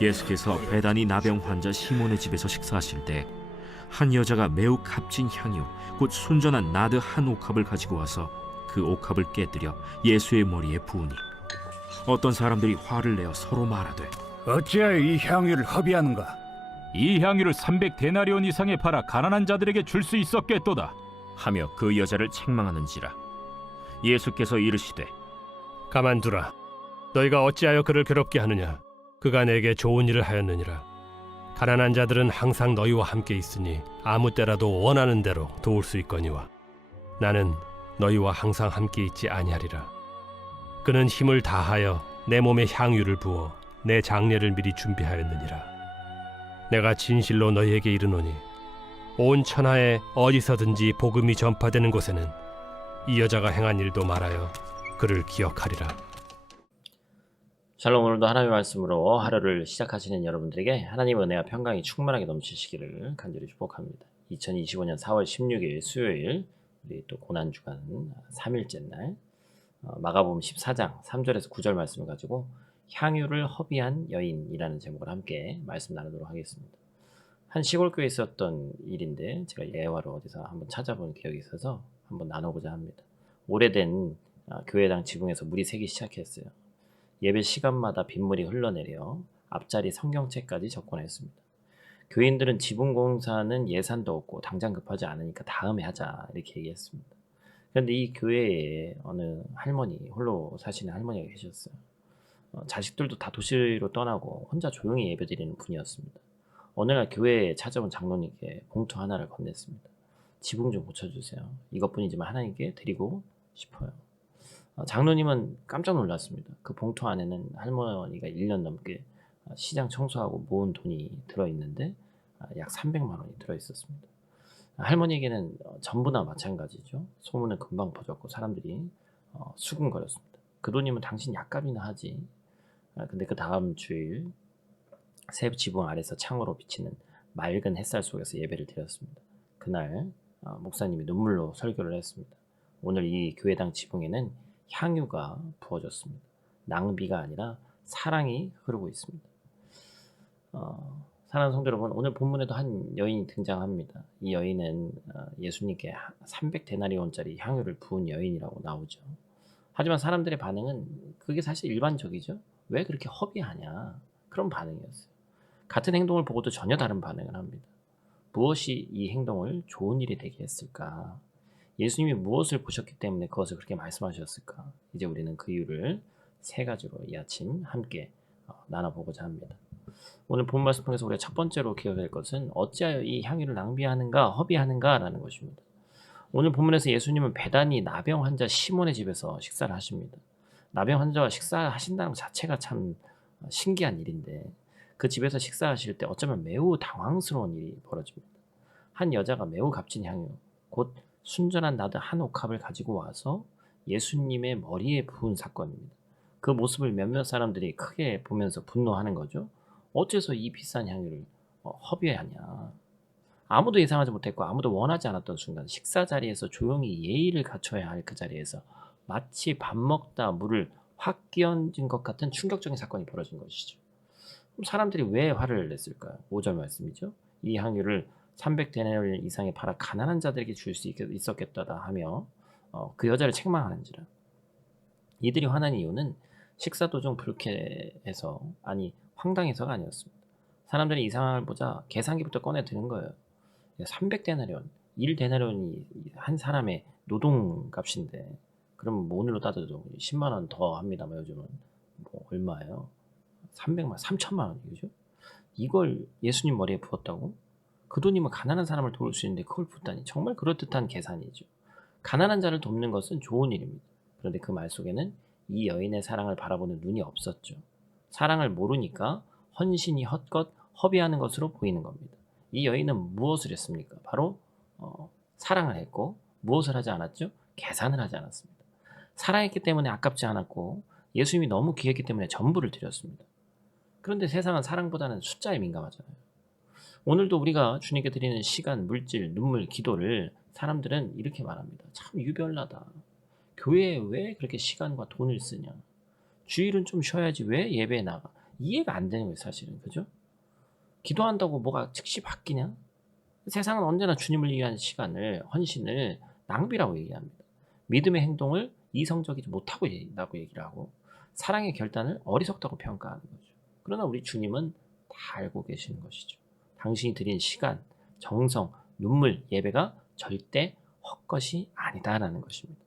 예수께서 베다니 나병 환자 시몬의 집에서 식사하실 때 한 여자가 매우 값진 향유 곧 순전한 나드 한 옥합을 가지고 와서 그 옥합을 깨뜨려 예수의 머리에 부으니 어떤 사람들이 화를 내어 서로 말하되 어찌하여 이 향유를 허비하는가? 이 향유를 300데나리온 이상에 팔아 가난한 자들에게 줄 수 있었겠도다. 하며 그 여자를 책망하는지라. 예수께서 이르시되 가만두라. 너희가 어찌하여 그를 괴롭게 하느냐? 그가 내게 좋은 일을 하였느니라. 가난한 자들은 항상 너희와 함께 있으니 아무 때라도 원하는 대로 도울 수 있거니와 나는 너희와 항상 함께 있지 아니하리라. 그는 힘을 다하여 내 몸에 향유를 부어 내 장례를 미리 준비하였느니라. 내가 진실로 너희에게 이르노니 온 천하에 어디서든지 복음이 전파되는 곳에는 이 여자가 행한 일도 말하여 그를 기억하리라. 샬롬. 오늘도 하나님의 말씀으로 하루를 시작하시는 여러분들에게 하나님의 은혜와 평강이 충만하게 넘치시기를 간절히 축복합니다. 2025년 4월 16일 수요일, 우리 또 고난주간 3일째 날, 마가복음 14장 3절에서 9절 말씀을 가지고 향유를 허비한 여인이라는 제목으로 함께 말씀 나누도록 하겠습니다. 한 시골교회에 있었던 일인데 제가 예화로 어디서 한번 찾아본 기억이 있어서 한번 나눠보자 합니다. 오래된 교회당 지붕에서 물이 새기 시작했어요. 예배 시간마다 빗물이 흘러내려 앞자리 성경책까지 접근했습니다. 교인들은 지붕 공사는 예산도 없고 당장 급하지 않으니까 다음에 하자 이렇게 얘기했습니다. 그런데 이 교회에 어느 할머니, 홀로 사시는 할머니가 계셨어요. 자식들도 다 도시로 떠나고 혼자 조용히 예배드리는 분이었습니다. 어느 날 교회에 찾아온 장로님께 봉투 하나를 건넸습니다. 지붕 좀 고쳐주세요. 이것뿐이지만 하나님께 드리고 싶어요. 장로님은 깜짝 놀랐습니다. 그 봉투 안에는 할머니가 1년 넘게 시장 청소하고 모은 돈이 들어있는데 약 300만 원이 들어있었습니다. 할머니에게는 전부나 마찬가지죠. 소문은 금방 퍼졌고 사람들이 수군거렸습니다. 그 돈이면 당신 약값이나 하지. 근데 그 다음 주일 새 지붕 아래서 창으로 비치는 맑은 햇살 속에서 예배를 드렸습니다. 그날 목사님이 눈물로 설교를 했습니다. 오늘 이 교회당 지붕에는 향유가 부어졌습니다. 낭비가 아니라 사랑이 흐르고 있습니다. 사랑하는 성도 여러분, 오늘 본문에도 한 여인이 등장합니다. 이 여인은 예수님께 300데나리온짜리 향유를 부은 여인이라고 나오죠. 하지만 사람들의 반응은 그게 사실 일반적이죠. 왜 그렇게 허비하냐? 그런 반응이었어요. 같은 행동을 보고도 전혀 다른 반응을 합니다. 무엇이 이 행동을 좋은 일이 되게 했을까? 예수님이 무엇을 보셨기 때문에 그것을 그렇게 말씀하셨을까? 이제 우리는 그 이유를 세 가지로 이 아침 함께 나눠보고자 합니다. 오늘 본 말씀 통해서 우리가 첫 번째로 기억해야 할 것은 어찌하여 이 향유를 낭비하는가, 허비하는가 라는 것입니다. 오늘 본문에서 예수님은 베다니 나병 환자 시몬의 집에서 식사를 하십니다. 나병 환자와 식사하신다는 것 자체가 참 신기한 일인데 그 집에서 식사하실 때 어쩌면 매우 당황스러운 일이 벌어집니다. 한 여자가 매우 값진 향유, 곧 순전한 나드 한 옥합을 가지고 와서 예수님의 머리에 부은 사건입니다. 그 모습을 몇몇 사람들이 크게 보면서 분노하는 거죠. 어째서 이 비싼 향유를 허비하냐. 아무도 예상하지 못했고 아무도 원하지 않았던 순간 식사 자리에서 조용히 예의를 갖춰야 할 그 자리에서 마치 밥 먹다 물을 확 끼얹은 것 같은 충격적인 사건이 벌어진 것이죠. 그럼 사람들이 왜 화를 냈을까요? 5절 말씀이죠. 이 향유를 300데나리온 이상에 팔아 가난한 자들에게 줄 수 있었겠다 하며 그 여자를 책망하는지라. 이들이 화난 이유는 식사 도중 불쾌해서, 아니 황당해서가 아니었습니다. 사람들이 이 상황을 보자 계산기부터 꺼내 드는 거예요. 300데나리온, 1데나리온이 한 사람의 노동값인데 그러면 뭐 오늘로 따져도 10만 원 더 합니다. 요즘은 뭐 얼마예요? 300만, 3천만 원이죠. 이걸 예수님 머리에 부었다고? 그 돈이면 가난한 사람을 도울 수 있는데 그걸 붓다니 정말 그럴듯한 계산이죠. 가난한 자를 돕는 것은 좋은 일입니다. 그런데 그 말 속에는 이 여인의 사랑을 바라보는 눈이 없었죠. 사랑을 모르니까 헌신이 헛것, 허비하는 것으로 보이는 겁니다. 이 여인은 무엇을 했습니까? 바로 사랑을 했고 무엇을 하지 않았죠? 계산을 하지 않았습니다. 사랑했기 때문에 아깝지 않았고 예수님이 너무 귀했기 때문에 전부를 드렸습니다. 그런데 세상은 사랑보다는 숫자에 민감하잖아요. 오늘도 우리가 주님께 드리는 시간, 물질, 눈물, 기도를 사람들은 이렇게 말합니다. 참 유별나다. 교회에 왜 그렇게 시간과 돈을 쓰냐. 주일은 좀 쉬어야지 왜 예배에 나가. 이해가 안 되는 거예요, 사실은. 그죠? 기도한다고 뭐가 즉시 바뀌냐? 세상은 언제나 주님을 위한 시간을, 헌신을 낭비라고 얘기합니다. 믿음의 행동을 이성적이지 못하고 있다고 얘기를 하고, 사랑의 결단을 어리석다고 평가하는 거죠. 그러나 우리 주님은 다 알고 계시는 것이죠. 당신이 드린 시간, 정성, 눈물, 예배가 절대 헛것이 아니다라는 것입니다.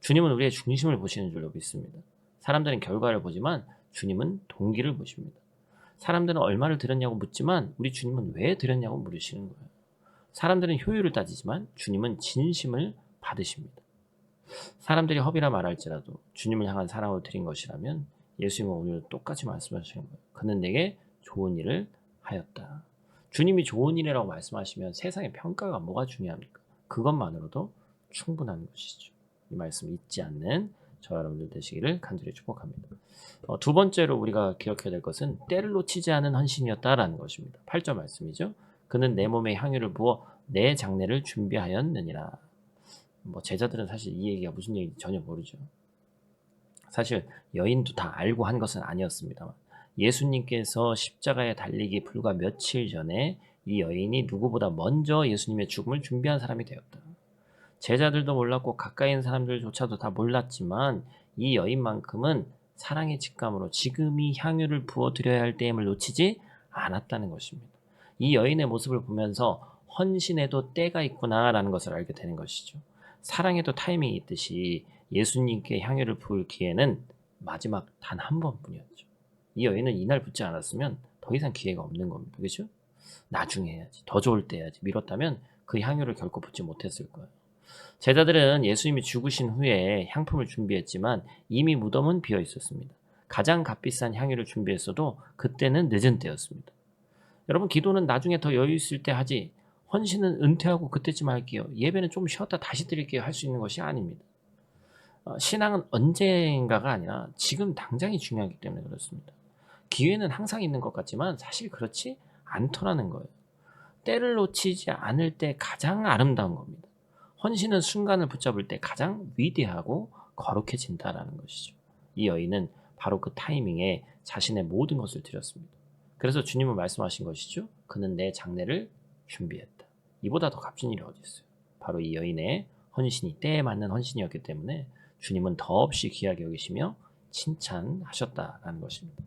주님은 우리의 중심을 보시는 줄로 믿습니다. 사람들은 결과를 보지만 주님은 동기를 보십니다. 사람들은 얼마를 드렸냐고 묻지만 우리 주님은 왜 드렸냐고 물으시는 거예요. 사람들은 효율을 따지지만 주님은 진심을 받으십니다. 사람들이 허비라 말할지라도 주님을 향한 사랑으로 드린 것이라면 예수님은 오늘 똑같이 말씀하시는 거예요. 그는 내게 좋은 일을 하였다. 주님이 좋은 일이라고 말씀하시면 세상의 평가가 뭐가 중요합니까? 그것만으로도 충분한 것이죠. 이 말씀 잊지 않는 저와 여러분들 되시기를 간절히 축복합니다. 두 번째로 우리가 기억해야 될 것은 때를 놓치지 않은 헌신이었다라는 것입니다. 8절 말씀이죠. 그는 내 몸에 향유를 부어 내 장례를 준비하였느니라. 제자들은 사실 이 얘기가 무슨 얘기인지 전혀 모르죠. 사실 여인도 다 알고 한 것은 아니었습니다만 예수님께서 십자가에 달리기 불과 며칠 전에 이 여인이 누구보다 먼저 예수님의 죽음을 준비한 사람이 되었다. 제자들도 몰랐고 가까이 있는 사람들조차도 다 몰랐지만 이 여인만큼은 사랑의 직감으로 지금 이 향유를 부어드려야 할 때임을 놓치지 않았다는 것입니다. 이 여인의 모습을 보면서 헌신에도 때가 있구나라는 것을 알게 되는 것이죠. 사랑에도 타이밍이 있듯이 예수님께 향유를 부을 기회는 마지막 단 한 번뿐이었죠. 이 여인은 이날 붙지 않았으면 더 이상 기회가 없는 겁니다. 그렇죠? 나중에 해야지, 더 좋을 때 해야지 미뤘다면 그 향유를 결코 붓지 못했을 거예요. 제자들은 예수님이 죽으신 후에 향품을 준비했지만 이미 무덤은 비어 있었습니다. 가장 값비싼 향유를 준비했어도 그때는 늦은 때였습니다. 여러분, 기도는 나중에 더 여유 있을 때 하지, 헌신은 은퇴하고 그때쯤 할게요, 예배는 좀 쉬었다 다시 드릴게요 할 수 있는 것이 아닙니다. 신앙은 언젠가가 아니라 지금 당장이 중요하기 때문에 그렇습니다. 기회는 항상 있는 것 같지만 사실 그렇지 않더라는 거예요. 때를 놓치지 않을 때 가장 아름다운 겁니다. 헌신은 순간을 붙잡을 때 가장 위대하고 거룩해진다라는 것이죠. 이 여인은 바로 그 타이밍에 자신의 모든 것을 드렸습니다. 그래서 주님은 말씀하신 것이죠. 그는 내 장례를 준비했다. 이보다 더 값진 일이 어디 있어요. 바로 이 여인의 헌신이 때에 맞는 헌신이었기 때문에 주님은 더없이 귀하게 여기시며 칭찬하셨다라는 것입니다.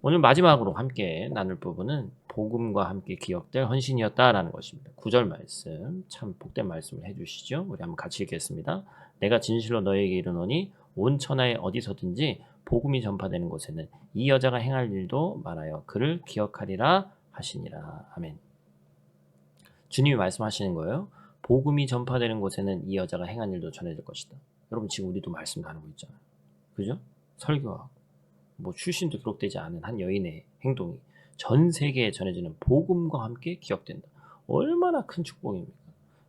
오늘 마지막으로 함께 나눌 부분은 복음과 함께 기억될 헌신이었다라는 것입니다. 9절 말씀, 참 복된 말씀을 해주시죠. 우리 한번 같이 읽겠습니다. 내가 진실로 너에게 이르노니 온 천하에 어디서든지 복음이 전파되는 곳에는 이 여자가 행할 일도 많아요. 그를 기억하리라 하시니라. 아멘. 주님이 말씀하시는 거예요. 복음이 전파되는 곳에는 이 여자가 행한 일도 전해질 것이다. 여러분, 지금 우리도 말씀 나누고 있잖아요. 그죠? 설교하고 출신도 기록되지 않은 한 여인의 행동이 전 세계에 전해지는 복음과 함께 기억된다. 얼마나 큰 축복입니까?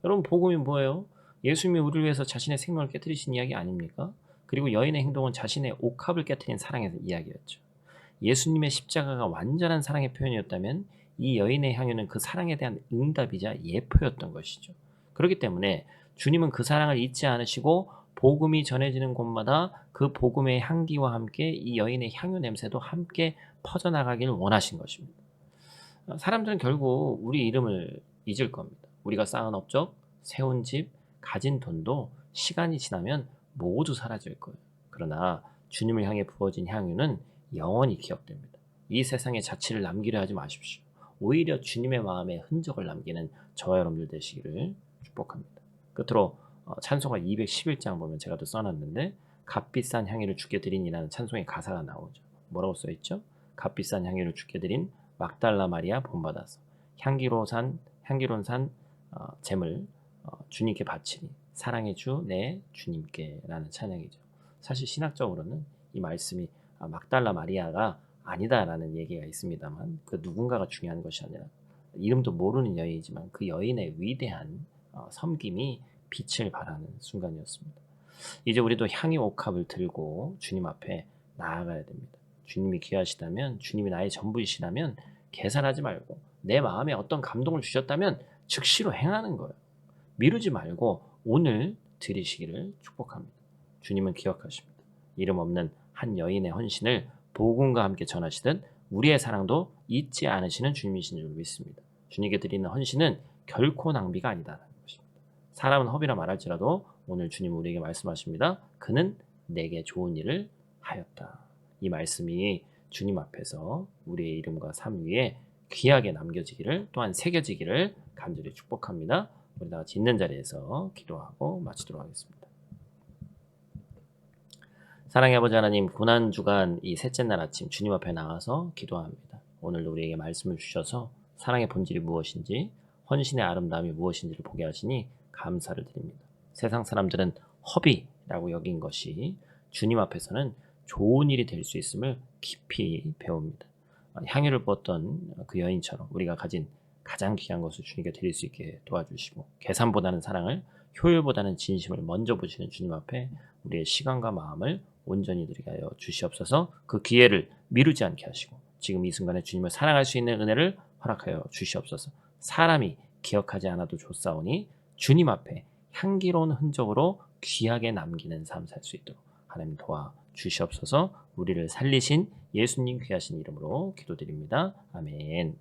여러분, 복음이 뭐예요? 예수님이 우리를 위해서 자신의 생명을 깨뜨리신 이야기 아닙니까? 그리고 여인의 행동은 자신의 옥합을 깨뜨린 사랑의 이야기였죠. 예수님의 십자가가 완전한 사랑의 표현이었다면 이 여인의 향유는 그 사랑에 대한 응답이자 예표였던 것이죠. 그렇기 때문에 주님은 그 사랑을 잊지 않으시고 복음이 전해지는 곳마다 그 복음의 향기와 함께 이 여인의 향유 냄새도 함께 퍼져나가길 원하신 것입니다. 사람들은 결국 우리 이름을 잊을 겁니다. 우리가 쌓은 업적, 세운 집, 가진 돈도 시간이 지나면 모두 사라질 거예요. 그러나 주님을 향해 부어진 향유는 영원히 기억됩니다. 이 세상에 자취를 남기려 하지 마십시오. 오히려 주님의 마음에 흔적을 남기는 저와 여러분들 되시기를 축복합니다. 끝으로 찬송가 211장 보면 제가 또 써놨는데 값비싼 향유를 주께 드린이라는 찬송의 가사가 나오죠. 뭐라고 써있죠? 값비싼 향유를 주께 드린 막달라 마리아 본받아서 향기로운 산 잼을 주님께 바치니 사랑의 주 내 주님께 라는 찬양이죠. 사실 신학적으로는 이 말씀이 막달라 마리아가 아니다라는 얘기가 있습니다만 그 누군가가 중요한 것이 아니라 이름도 모르는 여인이지만 그 여인의 위대한 섬김이 빛을 발하는 순간이었습니다. 이제 우리도 향유 옥합을 들고 주님 앞에 나아가야 됩니다. 주님이 귀하시다면, 주님이 나의 전부이시다면 계산하지 말고 내 마음에 어떤 감동을 주셨다면 즉시로 행하는 거예요. 미루지 말고 오늘 드리시기를 축복합니다. 주님은 기억하십니다. 이름 없는 한 여인의 헌신을 복음과 함께 전하시듯 우리의 사랑도 잊지 않으시는 주님이신 줄 믿습니다. 주님께 드리는 헌신은 결코 낭비가 아니다라는 것입니다. 사람은 허비라 말할지라도 오늘 주님 우리에게 말씀하십니다. 그는 내게 좋은 일을 하였다. 이 말씀이 주님 앞에서 우리의 이름과 삶 위에 귀하게 남겨지기를 또한 새겨지기를 간절히 축복합니다. 우리 다 같이 있는 자리에서 기도하고 마치도록 하겠습니다. 사랑의 아버지 하나님, 고난주간 이 셋째 날 아침 주님 앞에 나와서 기도합니다. 오늘도 우리에게 말씀을 주셔서 사랑의 본질이 무엇인지, 헌신의 아름다움이 무엇인지를 보게 하시니 감사를 드립니다. 세상 사람들은 허비라고 여긴 것이 주님 앞에서는 좋은 일이 될 수 있음을 깊이 배웁니다. 향유를 부었던 그 여인처럼 우리가 가진 가장 귀한 것을 주님께 드릴 수 있게 도와주시고, 계산보다는 사랑을, 효율보다는 진심을 먼저 보시는 주님 앞에 우리의 시간과 마음을 온전히 드리게 하여 주시옵소서. 그 기회를 미루지 않게 하시고 지금 이 순간에 주님을 사랑할 수 있는 은혜를 허락하여 주시옵소서. 사람이 기억하지 않아도 좋사오니 주님 앞에 향기로운 흔적으로 귀하게 남기는 삶 살 수 있도록 하나님 도와 주시옵소서. 우리를 살리신 예수님 귀하신 이름으로 기도드립니다. 아멘.